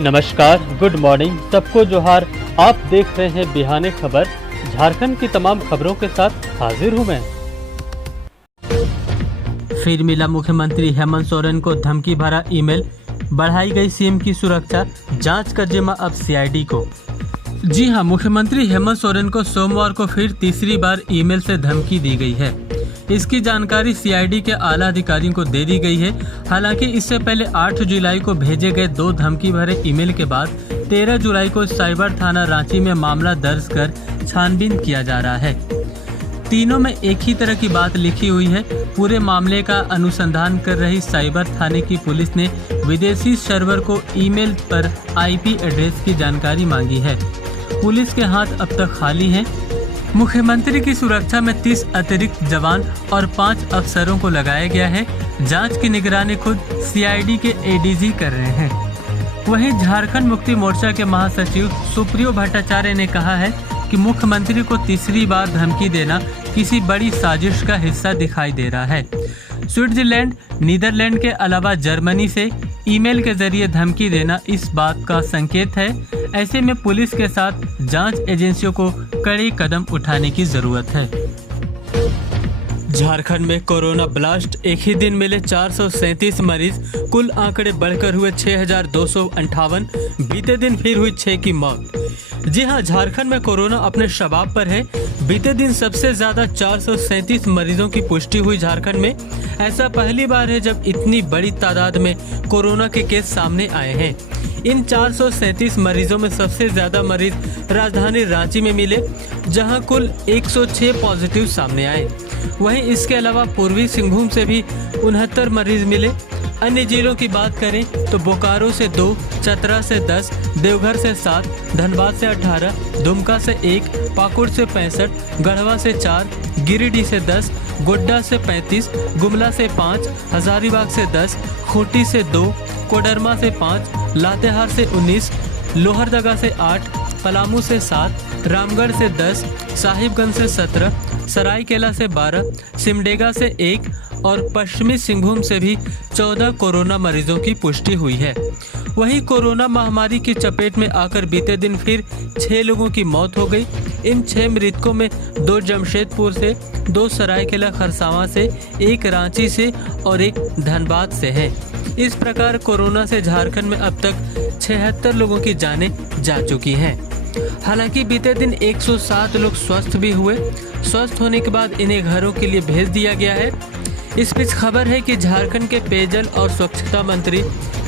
नमस्कार, good morning, सबको जोहार। आप देख रहे हैं बिहाने खबर। झारखंड की तमाम खबरों के साथ हाजिर हूं मैं। फिर मिला मुख्यमंत्री हेमंत सोरेन को धमकी भरा ईमेल, बढ़ाई गई सीएम की सुरक्षा, जांच का जिम्मा अब सीआईडी को। जी हां, मुख्यमंत्री हेमंत सोरेन को सोमवार को फिर तीसरी बार ईमेल से धमकी दी गई है। इसकी जानकारी सीआईडी के आला अधिकारियों को दे दी गई है। हालांकि इससे पहले 8 जुलाई को भेजे गए 2 धमकी भरे ईमेल के बाद 13 जुलाई को साइबर थाना रांची में मामला दर्ज कर छानबीन किया जा रहा है। तीनों में एक ही तरह की बात लिखी हुई है। पूरे मामले का अनुसंधान कर रही साइबर थाने की पुलिस ने विदेशी सर्वर को ईमेल पर आईपी एड्रेस की जानकारी मांगी है। पुलिस के हाथ अब तक खाली हैं। मुख्यमंत्री की सुरक्षा में 30 अतिरिक्त जवान और 5 अफसरों को लगाया गया है। जांच की निगरानी खुद सीआईडी के एडीजी कर रहे हैं। वहीं झारखंड मुक्ति मोर्चा के महासचिव सुप्रियो भट्टाचार्य ने कहा है कि मुख्यमंत्री को तीसरी बार धमकी देना किसी बड़ी साजिश का हिस्सा दिखाई दे रहा है। स्विट्जरलैंड, नीदरलैंड के अलावा जर्मनी से ईमेल के जरिए धमकी देना इस बात का संकेत है। ऐसे में पुलिस के साथ जांच एजेंसियों को कड़े कदम उठाने की जरूरत है। झारखंड में कोरोना ब्लास्ट, एक ही दिन मिले 437 मरीज, कुल आंकड़े बढ़कर हुए 6258। बीते दिन फिर हुई 6 की मौत। जी हां, झारखंड में कोरोना अपने शबाब पर है। बीते दिन सबसे ज्यादा 437 मरीजों की पुष्टि हुई झारखंड में। ऐसा पहली बार है जब इतनी बड़ी तादाद में कोरोना के केस सामने आए हैं। इन 437 मरीजों में सबसे ज्यादा मरीज राजधानी रांची में मिले, जहां कुल 106 पॉजिटिव सामने आए। वहीं इसके अलावा पूर्वी सिंहभूम से भी 69 मरीज मिले। अन्य जिलों की बात करें तो बोकारो से 2, चतरा से 10, देवघर से 7, धनबाद से 18, दुमका से 1, पाकुड़ से 65, गढ़वा से 4, गिरिडीह से 10, गोड्डा से 35, गुमला से 5, हजारीबाग से 10, खूंटी से 2, कोडरमा से 5, लातेहार से 19, लोहरदगा से 8, पलामू से 7, रामगढ़ से 10, साहिबगंज से 17, सरायकेला से 12, सिमडेगा से 1 और पश्चिमी सिंहभूम से भी 14 कोरोना मरीजों की पुष्टि हुई है। वहीं कोरोना महामारी की चपेट में आकर बीते दिन फिर 6 लोगों की मौत हो गई। इन 6 मृतकों में 2 जमशेदपुर से, 2 सरायकेला खरसावां से, 1 रांची से और 1 धनबाद से है। इस प्रकार कोरोना से झारखंड में अब तक 76 लोगों की जानें जा चुकी हैं। हालांकि बीते दिन 107 लोग स्वस्थ भी हुए। स्वस्थ होने के बाद इन्हें घरों के लिए भेज दिया गया है। इस बीच खबर है कि झारखंड के पेयजल और स्वच्छता मंत्री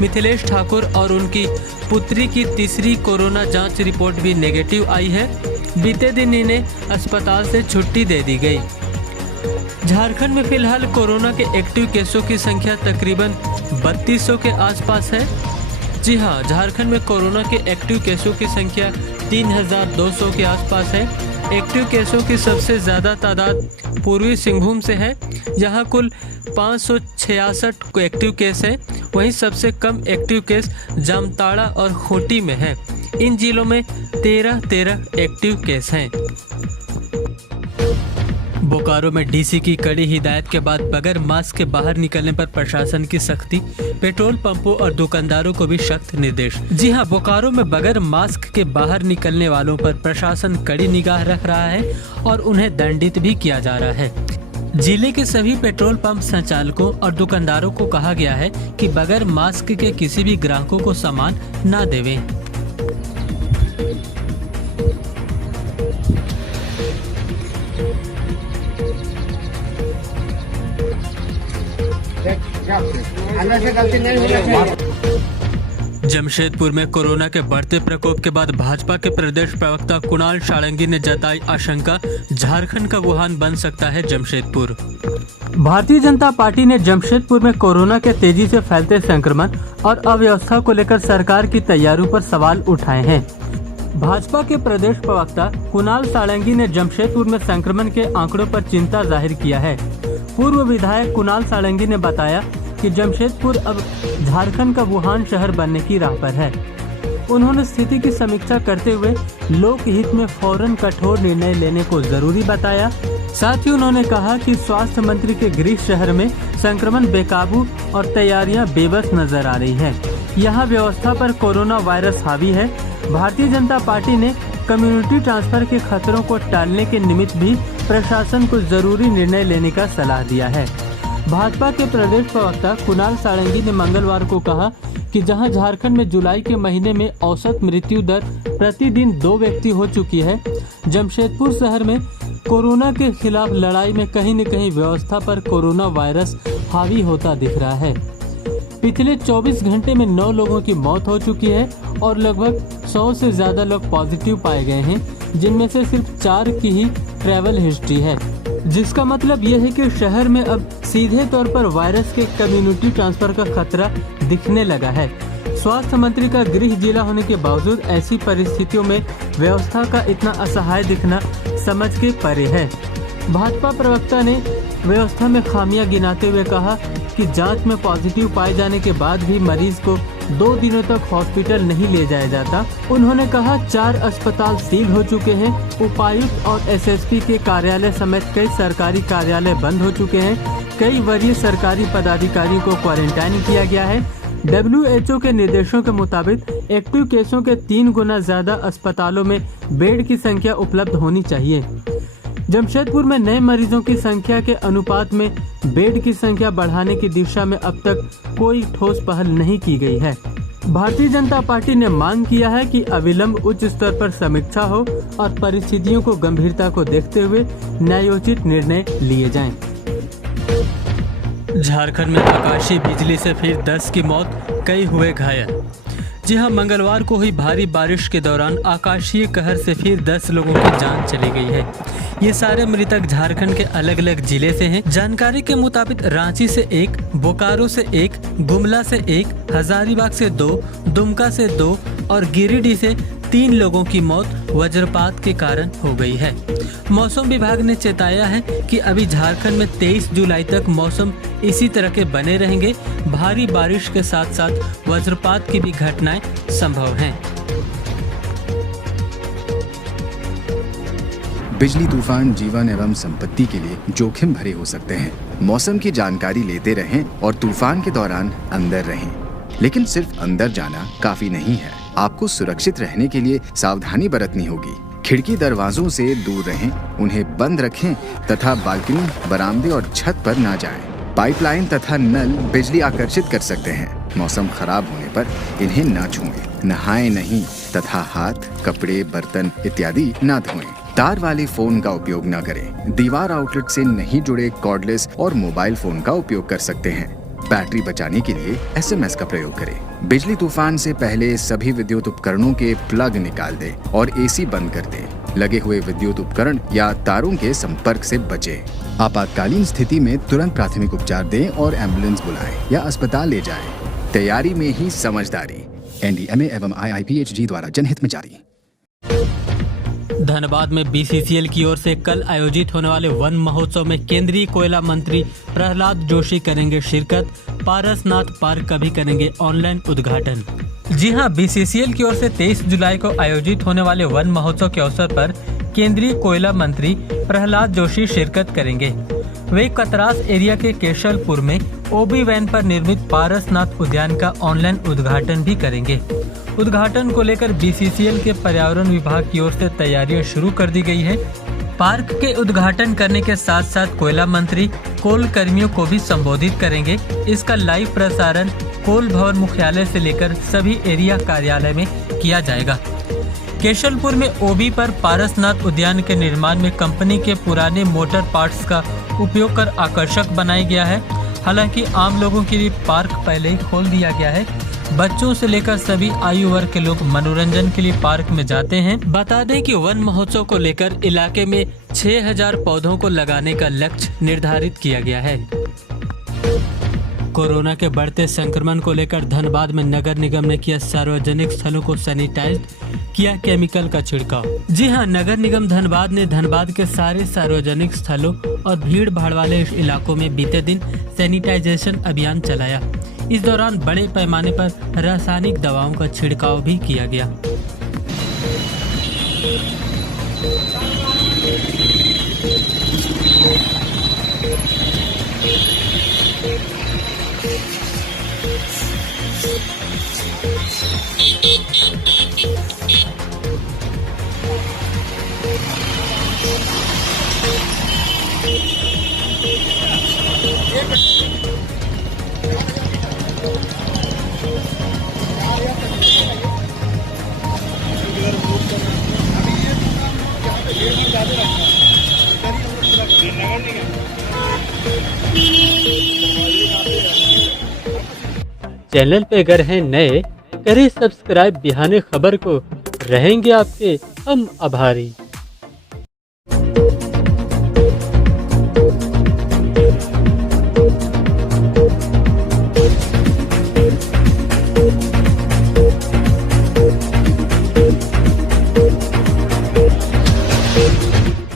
मिथिलेश ठाकुर और उनकी पुत्री की तीसरी कोरोना जांच रिपोर्ट भी नेगेटिव आई है। बीते दिन इन्हें अस्पताल से छुट्टी दे दी गई। झारखंड में फिलहाल कोरोना के एक्टिव केसों की संख्या तकरीबन 3200 के आसपास है। जी हां, झारखंड में कोरोना के एक्टिव केसों की संख्या 3200 के आसपास है। एक्टिव केसों की सबसे ज़्यादा तादाद पूर्वी सिंहभूम से है, जहां कुल 566 एक्टिव केस हैं। वहीं सबसे कम एक्टिव केस जामताड़ा और खूंटी में है। इन जिलों में 13 एक्टिव केस हैं। बोकारो में डीसी की कड़ी हिदायत के बाद बगैर मास्क के बाहर निकलने पर प्रशासन की सख्ती, पेट्रोल पंपों और दुकानदारों को भी सख्त निर्देश। जी हां, बोकारो में बगैर मास्क के बाहर निकलने वालों पर प्रशासन कड़ी निगाह रख रहा है और उन्हें दंडित भी किया जा रहा है। जिले के सभी पेट्रोल पंप संचालकों और दुकानदारों को कहा गया है कि बगैर मास्क के किसी भी ग्राहकों को सामान न देवें। जमशेदपुर में कोरोना के बढ़ते प्रकोप के बाद भाजपा के प्रदेश प्रवक्ता कुणाल साळंगी ने जताई आशंका, झारखंड का वुहान बन सकता है जमशेदपुर। भारतीय जनता पार्टी ने जमशेदपुर में कोरोना के तेजी से फैलते संक्रमण और अव्यवस्था को लेकर सरकार की तैयारियों पर सवाल उठाए हैं। भाजपा के प्रदेश प्रवक्ता कुणाल साळंगी ने जमशेदपुर में संक्रमण के आंकड़ों पर चिंता जाहिर किया है। पूर्व विधायक कुणाल साळंगी ने बताया कि जमशेदपुर अब झारखंड का वुहान शहर बनने की राह पर है। उन्होंने स्थिति की समीक्षा करते हुए लोक हित में फौरन कठोर निर्णय लेने को जरूरी बताया। साथ ही उन्होंने कहा कि स्वास्थ्य मंत्री के गृह शहर में संक्रमण बेकाबू और तैयारियां बेबस नजर आ रही है। यहाँ व्यवस्था पर कोरोना वायरस हावी है। भारतीय जनता पार्टी ने कम्युनिटी ट्रांसफर के खतरों को टालने के निमित्त भी प्रशासन को जरूरी निर्णय लेने का सलाह दिया है। भाजपा के प्रदेश प्रवक्ता कुणाल सारंगी ने मंगलवार को कहा कि जहां झारखंड में जुलाई के महीने में औसत मृत्यु दर प्रतिदिन 2 व्यक्ति हो चुकी है, जमशेदपुर शहर में कोरोना के खिलाफ लड़ाई में कहीं न कहीं व्यवस्था पर कोरोना वायरस हावी होता दिख रहा है। पिछले 24 घंटे में 9 लोगों की मौत हो चुकी है और लगभग 100 से ज्यादा लोग पॉजिटिव पाए गए हैं, जिनमें से सिर्फ 4 की ही ट्रैवल हिस्ट्री है, जिसका मतलब यह है कि शहर में अब सीधे तौर पर वायरस के कम्युनिटी ट्रांसफर का खतरा दिखने लगा है। स्वास्थ्य मंत्री का गृह जिला होने के बावजूद ऐसी परिस्थितियों में व्यवस्था का इतना असहाय दिखना समझ के परे है। भाजपा प्रवक्ता ने व्यवस्था में खामियां गिनाते हुए कहा कि जांच में पॉजिटिव पाए जाने के बाद भी मरीज को 2 दिनों तक हॉस्पिटल नहीं ले जाया जाता। उन्होंने कहा 4 अस्पताल सील हो चुके हैं, उपायुक्त और एसएसपी के कार्यालय समेत कई सरकारी कार्यालय बंद हो चुके हैं, कई वरीय सरकारी पदाधिकारियों को क्वारंटाइन किया गया है। WHO के निर्देशों के मुताबिक एक्टिव केसों के 3 गुना ज्यादा अस्पतालों में बेड की संख्या उपलब्ध होनी चाहिए। जमशेदपुर में नए मरीजों की संख्या के अनुपात में बेड की संख्या बढ़ाने की दिशा में अब तक कोई ठोस पहल नहीं की गई है। भारतीय जनता पार्टी ने मांग किया है कि अविलंब उच्च स्तर पर समीक्षा हो और परिस्थितियों को गंभीरता को देखते हुए न्यायोचित निर्णय लिए जाएं। झारखंड में आकाशीय बिजली से फिर 10 की मौत, कई हुए घायल। जी हां, मंगलवार को हुई भारी बारिश के दौरान आकाशीय कहर से फिर 10 लोगों की जान चली गई है। ये सारे मृतक झारखंड के अलग अलग जिले से हैं। जानकारी के मुताबिक रांची से 1, बोकारो से 1, गुमला से 1, हजारीबाग से 2, दुमका से 2 और गिरिडीह से 3 लोगों की मौत वज्रपात के कारण हो गई है। मौसम विभाग ने चेताया है कि अभी झारखंड में 23 जुलाई तक मौसम इसी तरह के बने रहेंगे। भारी बारिश के साथ साथ वज्रपात की भी घटनाएं संभव हैं। बिजली तूफान जीवन एवं संपत्ति के लिए जोखिम भरे हो सकते हैं। मौसम की जानकारी लेते रहें और तूफान के दौरान अंदर रहें। लेकिन सिर्फ अंदर जाना काफी नहीं है। आपको सुरक्षित रहने के लिए सावधानी बरतनी होगी। खिड़की दरवाजों से दूर रहें, उन्हें बंद रखें तथा बालकनी, बरामदे और छत पर ना जाएं। पाइपलाइन तथा नल बिजली आकर्षित कर सकते हैं। मौसम खराब होने पर इन्हें ना छुएं। नहाएं नहीं तथा हाथ, कपड़े, बर्तन इत्यादि ना धोएं। तार वाले फोन का उपयोग न करें। दीवार आउटलेट से नहीं जुड़े कॉर्डलेस और मोबाइल फोन का उपयोग कर सकते हैं। बैटरी बचाने के लिए SMS का प्रयोग करें। बिजली तूफान से पहले सभी विद्युत उपकरणों के प्लग निकाल दें और AC बंद कर दें। लगे हुए विद्युत उपकरण या तारों के संपर्क से बचें। आपातकालीन स्थिति में तुरंत प्राथमिक उपचार दें और एम्बुलेंस बुलाएं या अस्पताल ले जाएं। तैयारी में ही समझदारी। NDMA एवं IIPHG द्वारा जनहित में जारी। धनबाद में BCCL की ओर से कल आयोजित होने वाले वन महोत्सव में केंद्रीय कोयला मंत्री प्रहलाद जोशी करेंगे शिरकत। पारसनाथ पार्क का भी करेंगे ऑनलाइन उद्घाटन। जी हां, BCCL की ओर से 23 जुलाई को आयोजित होने वाले वन महोत्सव के अवसर पर केंद्रीय कोयला मंत्री प्रहलाद जोशी शिरकत करेंगे। वे कतरास एरिया के केशलपुर में OB वैन पर निर्मित पारसनाथ उद्यान का ऑनलाइन उद्घाटन भी करेंगे। उद्घाटन को लेकर BCCL के पर्यावरण विभाग की ओर से तैयारियां शुरू कर दी गई है। पार्क के उद्घाटन करने के साथ साथ कोयला मंत्री कोल कर्मियों को भी संबोधित करेंगे। इसका लाइव प्रसारण कोल भवन मुख्यालय से लेकर सभी एरिया कार्यालय में किया जाएगा। केशलपुर में OB पर पारसनाथ उद्यान के निर्माण में कंपनी के पुराने मोटर पार्ट्स का उपयोग कर आकर्षक बनाया गया है। हालांकि आम लोगों के लिए पार्क पहले ही खोल दिया गया है। बच्चों से लेकर सभी आयु वर्ग के लोग मनोरंजन के लिए पार्क में जाते हैं। बता दें कि वन महोत्सव को लेकर इलाके में 6000 पौधों को लगाने का लक्ष्य निर्धारित किया गया है। कोरोना के बढ़ते संक्रमण को लेकर धनबाद में नगर निगम ने किया सार्वजनिक स्थलों को सैनिटाइज किया केमिकल का छिड़काव। जी हां, नगर निगम धनबाद ने धनबाद के सारे सार्वजनिक स्थलों और भीड़ भाड़ वाले इलाकों में बीते दिन सैनिटाइजेशन अभियान चलाया। इस दौरान बड़े पैमाने पर रासायनिक दवाओं का छिड़काव भी किया गया। चैनल पे अगर हैं नए, करें सब्सक्राइब बिहाने खबर को, रहेंगे आपके हम आभारी।